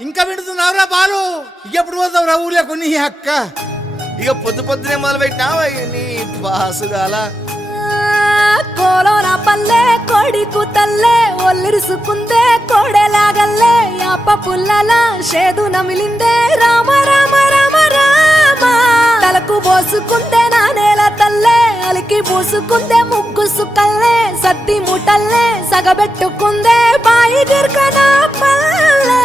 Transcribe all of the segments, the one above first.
ఇంకా వింటున్నావురా బాలు? ఎప్పుడు పోతావురా ఊళ్ళో కొన్ని అక్క? ఇక పొద్దునే మొదలు పెట్టినావా నీ బాసుగాల? కోలోన పల్లె కోడి కూతల్లే ఒల్లిరుసుకుందే కోడెలాగల్లే యాప పుల్లల షేదు నమిలిందే రామ రామ రామ రామ తలకు పోసుకుందే నా నేల తల్లే అలికి పూసుకుందే ముగ్గు సుక్కల్లే సత్తి ముటల్లే సగబెట్టుకుందే బాయి గిర్కన పల్లె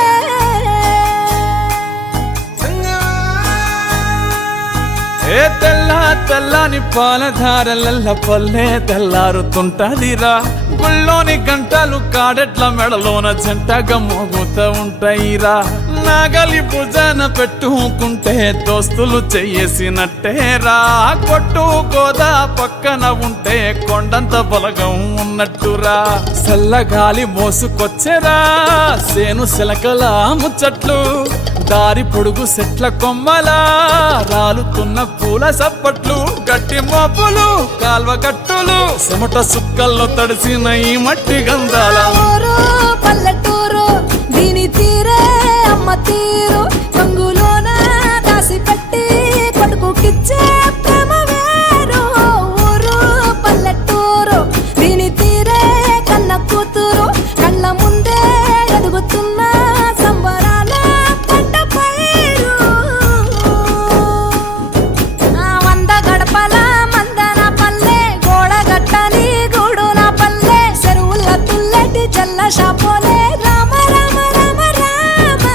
ఏ తెల్ల తెల్లని పాలధారలల్ల పల్లె తెల్లారుతుంటదిరా గుళ్ళోని గంటలు కాడెట్ల మెడలోన జంటగా మోగుతూ ఉంటాయిరా నాగలి భుజాన పెట్టుకుంటే దోస్తులు చెయ్యేసినట్టేరా కొట్టు గోదా పక్కన ఉంటే కొండంత బలగం ఉన్నట్టురా చల్లగాలి మోసుకొచ్చెరా సేను శిలకల ముచ్చట్లు దారి పొడుగు సెట్ల కొమ్మలా రాలుతున్న పూల సప్పట్లు గట్టి మోపులు కాల్వ గట్టులు చెమట సుక్కల్లో తడిసిన ఈ మట్టి గంధాల పల్లెటూరు దీని తీరే అమ్మ తీరు రంగులోన దాసి పెట్టి కొడుకుకిచ్చే ప్రేమ వేరు ఊరు పల్లెటూరు దీని తీరే కన్న కూతురు కళ్ళ ముందే ఎదుగుతున్న సంబరాల పంట పైరు వంద గడపల మందన పల్లె గోడ గట్టని గూడున పల్లె చెరువుల తుల్లటి చల్ల షాపోలే రామ రామ రామ రామ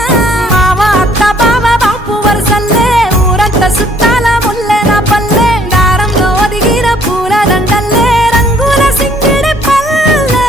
మావ అత్త బావ బాపు వరసల్లే ఊరంత సుట్టాల ముల్లెన పల్లె దారంలో ఒదిగిన పూల దండల్లే రంగుల సింగిడి పల్లె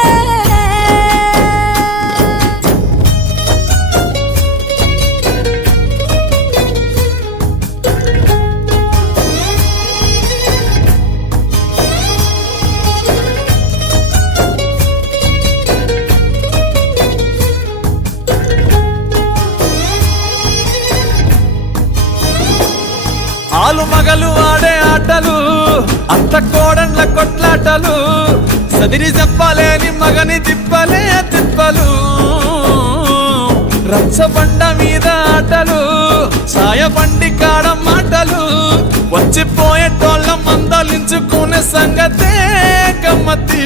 ఆలు మగలు ఆడే ఆటలు అత్త కోడన్ల కొట్లాటలు సదిరి చెప్పలేని మగని తిప్పలే తిప్పలు రచ్చబండ మీద ఆటలు ఛాయ బండి కాడ మాటలు వచ్చిపోయేటోళ్ళ మందలించుకునే సంగతే గమ్మతి